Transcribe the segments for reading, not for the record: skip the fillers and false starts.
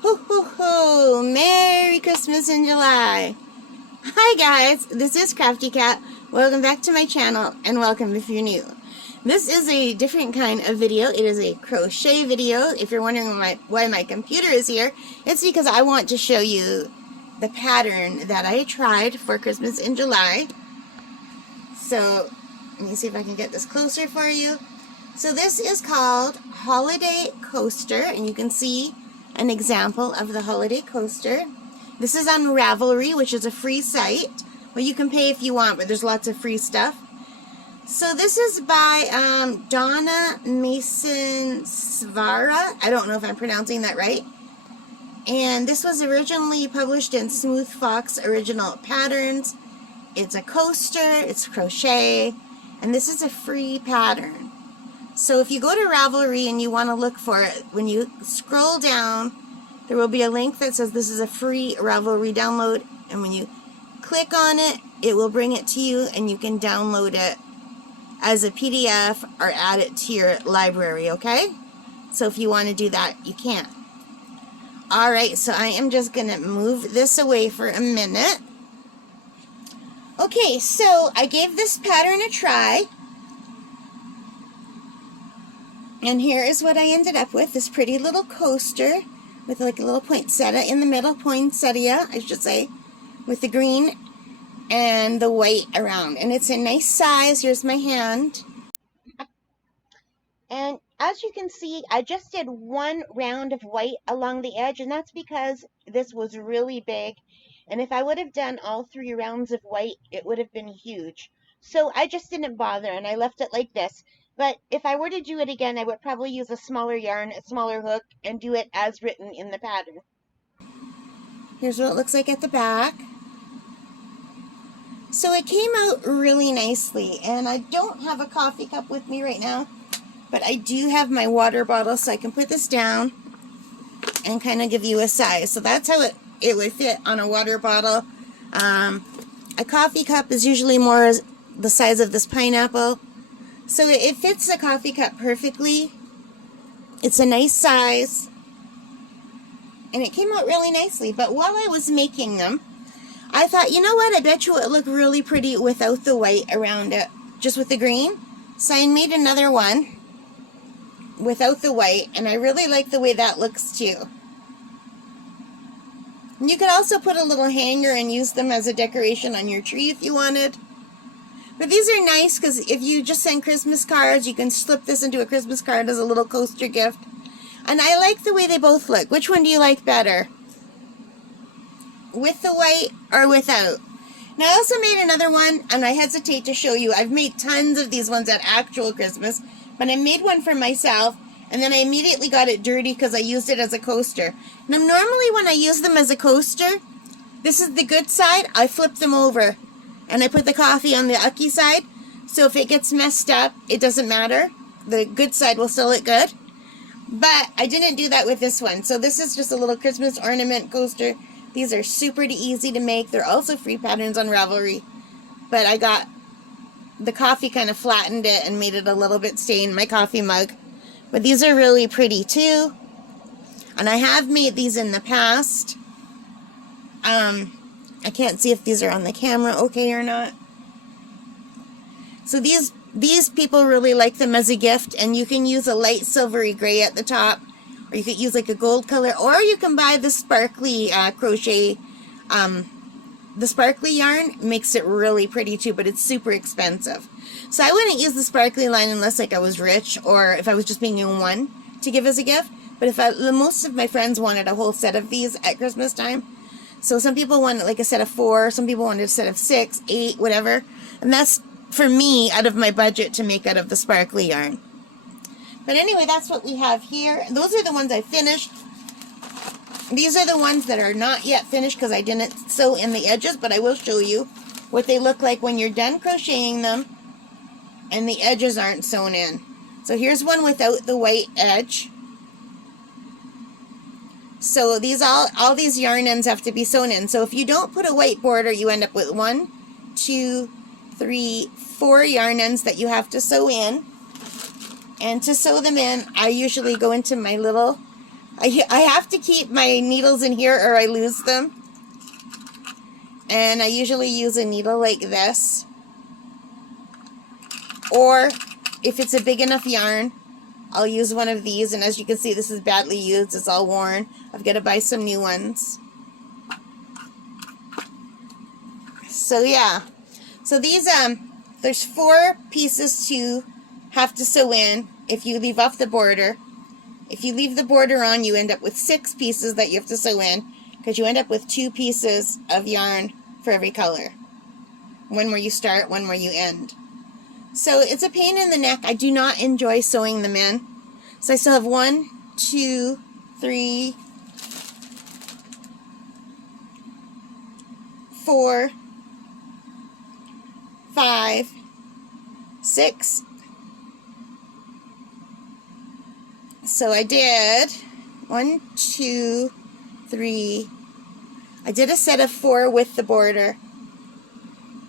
Ho ho ho! Merry Christmas in July! Hi guys, this is Crafty Cat. Welcome back to my channel, and welcome if you're new. This is a different kind of video. It is a crochet video. If you're wondering why my computer is here, it's because I want to show you the pattern that I tried for Christmas in July. So, let me see if I can get this closer for you. So this is called Holiday Coaster, and you can see an example of the holiday coaster. This is on Ravelry, which is a free site. Well, you can pay if you want, but there's lots of free stuff. So this is by Donna Mason Svara. I don't know if I'm pronouncing that right. And this was originally published in Smooth Fox Original Patterns. It's a coaster, it's crochet, and this is a free pattern. So if you go to Ravelry and you want to look for it, when you scroll down, there will be a link that says this is a free Ravelry download, and when you click on it, it will bring it to you and you can download it as a PDF or add it to your library, okay? So if you want to do that, you can. Alright, so I am just going to move this away for a minute. Okay, so I gave this pattern a try. And here is what I ended up with, this pretty little coaster with like a little poinsettia in the middle, poinsettia, I should say, with the green and the white around. And it's a nice size. Here's my hand. And as you can see, I just did one round of white along the edge, and that's because this was really big. And if I would have done all 3 rounds of white, it would have been huge. So I just didn't bother, and I left it like this. But if I were to do it again, I would probably use a smaller yarn, a smaller hook, and do it as written in the pattern. Here's what it looks like at the back. So it came out really nicely, and I don't have a coffee cup with me right now, but I do have my water bottle, so I can put this down and kind of give you a size. So that's how it would fit on a water bottle. A coffee cup is usually more the size of this pineapple. So it fits the coffee cup perfectly. It's a nice size. And it came out really nicely. But while I was making them, I thought, you know what? I bet you it would look really pretty without the white around it. Just with the green. So I made another one without the white. And I really like the way that looks too. And you could also put a little hanger and use them as a decoration on your tree if you wanted. But these are nice because if you just send Christmas cards, you can slip this into a Christmas card as a little coaster gift. And I like the way they both look. Which one do you like better? With the white or without? Now I also made another one, and I hesitate to show you. I've made tons of these ones at actual Christmas. But I made one for myself, and then I immediately got it dirty because I used it as a coaster. Now normally when I use them as a coaster, this is the good side, I flip them over. And I put the coffee on the ucky side, so if it gets messed up, it doesn't matter. The good side will still look good. But I didn't do that with this one. So this is just a little Christmas ornament coaster. These are super easy to make. They're also free patterns on Ravelry. But I got the coffee kind of flattened it and made it a little bit stained, my coffee mug. But these are really pretty too. And I have made these in the past. I can't see if these are on the camera okay or not. So these people really like them as a gift, and you can use a light silvery gray at the top, or you could use like a gold color, or you can buy the sparkly crochet. The sparkly yarn makes it really pretty too, but it's super expensive. So I wouldn't use the sparkly line unless like I was rich, or if I was just making one to give as a gift. But most of my friends wanted a whole set of these at Christmas time. So some people wanted like a set of 4, some people wanted a set of 6, 8, whatever. And that's, for me, out of my budget to make out of the sparkly yarn. But anyway, that's what we have here. Those are the ones I finished. These are the ones that are not yet finished because I didn't sew in the edges, but I will show you what they look like when you're done crocheting them and the edges aren't sewn in. So here's one without the white edge. So these all these yarn ends have to be sewn in. So if you don't put a white border, you end up with 1, 2, 3, 4 yarn ends that you have to sew in. And to sew them in, I usually go into my little I have to keep my needles in here or I lose them. And I usually use a needle like this. Or if it's a big enough yarn, I'll use one of these. And as you can see, this is badly used. It's all worn. I've got to buy some new ones. So yeah. So these, there's 4 pieces to have to sew in if you leave off the border. If you leave the border on, you end up with 6 pieces that you have to sew in, because you end up with 2 pieces of yarn for every color. One where you start, one where you end. So it's a pain in the neck. I do not enjoy sewing them in. So I still have 1, 2, 3, 4, 5, 6. So I did 1, 2, 3. I did a set of 4 with the border.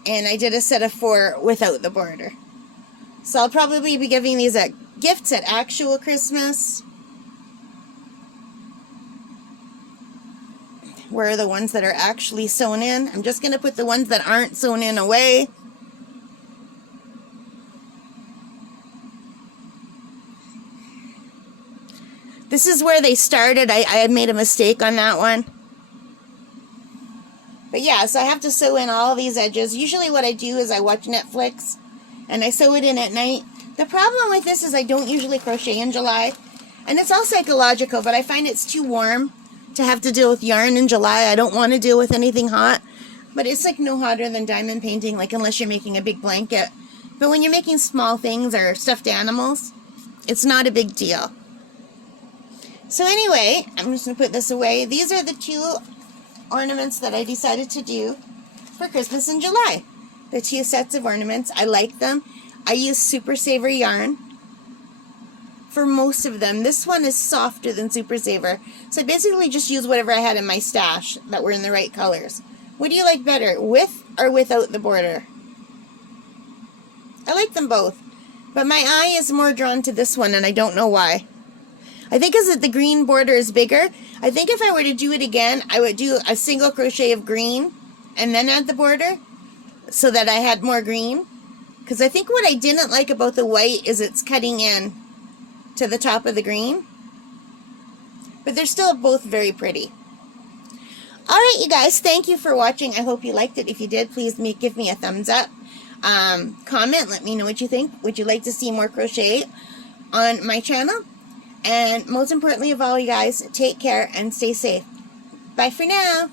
And I did a set of 4 without the border. So I'll probably be giving these as gifts at actual Christmas. Where are the ones that are actually sewn in? I'm just going to put the ones that aren't sewn in away. This is where they started. I had made a mistake on that one. But yeah, so I have to sew in all these edges. Usually what I do is I watch Netflix and I sew it in at night. The problem with this is I don't usually crochet in July. And it's all psychological, but I find it's too warm to have to deal with yarn in July. I don't want to deal with anything hot. But it's like no hotter than diamond painting, like unless you're making a big blanket. But when you're making small things or stuffed animals, it's not a big deal. So anyway, I'm just going to put this away. These are the 2 ornaments that I decided to do for Christmas in July. The 2 sets of ornaments. I like them. I use Super Saver yarn for most of them. This one is softer than Super Saver. So I basically just use whatever I had in my stash that were in the right colors. What do you like better, with or without the border? I like them both. But my eye is more drawn to this one, and I don't know why. I think because the green border is bigger. I think if I were to do it again, I would do a single crochet of green and then add the border so that I had more green. Because I think what I didn't like about the white is it's cutting in to the top of the green. But they're still both very pretty. Alright, you guys, thank you for watching. I hope you liked it. If you did, please give me a thumbs up. Comment, let me know what you think. Would you like to see more crochet on my channel? And most importantly of all, you guys, take care and stay safe. Bye for now.